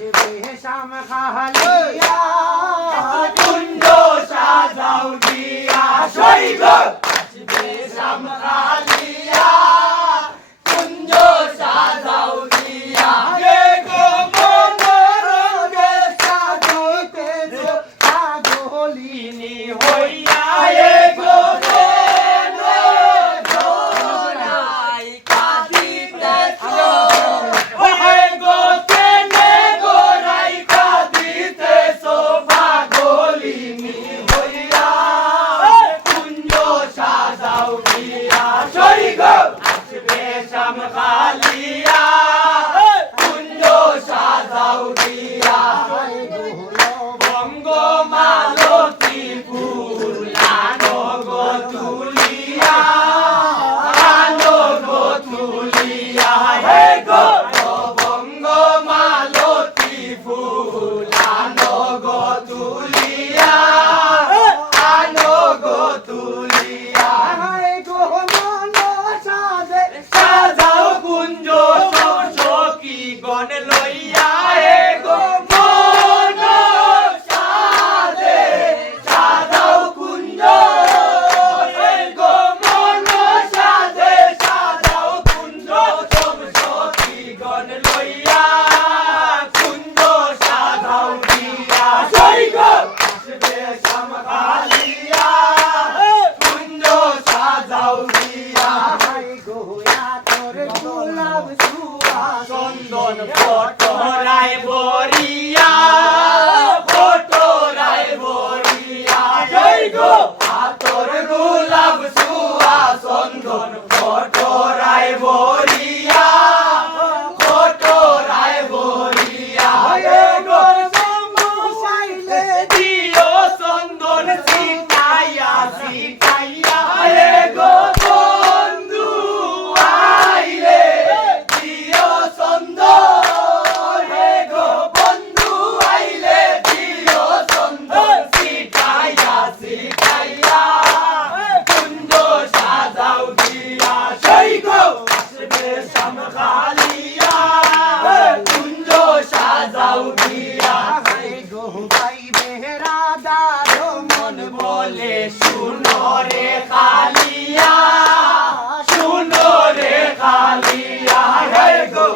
আসবে শাম খালিয়া কুঞ্জ সাজাও দিয়া সৈগ আসবে শাম খালিয়া কুঞ্জ সাজাও দিয়া গে গো মনোরঙ্গে সাজাইতে পাগলিনী হইয়া এ গো জোনাই কাঁদিতেছ ওহে গো কেনে গোরাই কাঁদিতেছ পাগলিনী হইয়া কুঞ্জ সাজাও দিয়া সৈগ আসবে শাম খালিয়া কুঞ্জ সাজাও দিয়া বঙ্গ মালতী ফুল আনো গো তুলিয়া আনো গো তুলিয়া হে গো বঙ্গ মালতী ফুল আনো গো তুলিয়া আনো গো তুলিয়া হায় গো মন সাজে সাজাও কুঞ্জ সখী গণ লইয়া হে গো মন সাজে সাজাও কুঞ্জ হে গো মন সাজে সাজাও কুঞ্জ সখী গণ লইয়া কুঞ্জ সাজাও দিয়া সৈগ আসবে শাম খালিয়া কুঞ্জ সাজাও দিয়া হায় গো তোর গোলাপ সুবাস চন্দন ফটরায় বরিয়া ফটরায় বরিয়া জয় গো আতর গোলাপ সুয়া চন্দন ফটরায় বরিয়া ফটরায় বরিয়া হে গো সাইলে দিও চন্দন সিটাইয়া সিটাইয়া হে গো বন্ধু আইলে দিও চন্দন হে গো বন্ধু আইলে দিও চন্দন সিটাইয়া সিটাইয়া কুঞ্জ সাজাও দিয়া সৈগ আসবে শাম খালিয়া কুঞ্জ সাজাও দিয়া হায় গো পাইবে রাধার মন বলে শুনো রে খালিয়া শুনো রে খালিয়া হে গো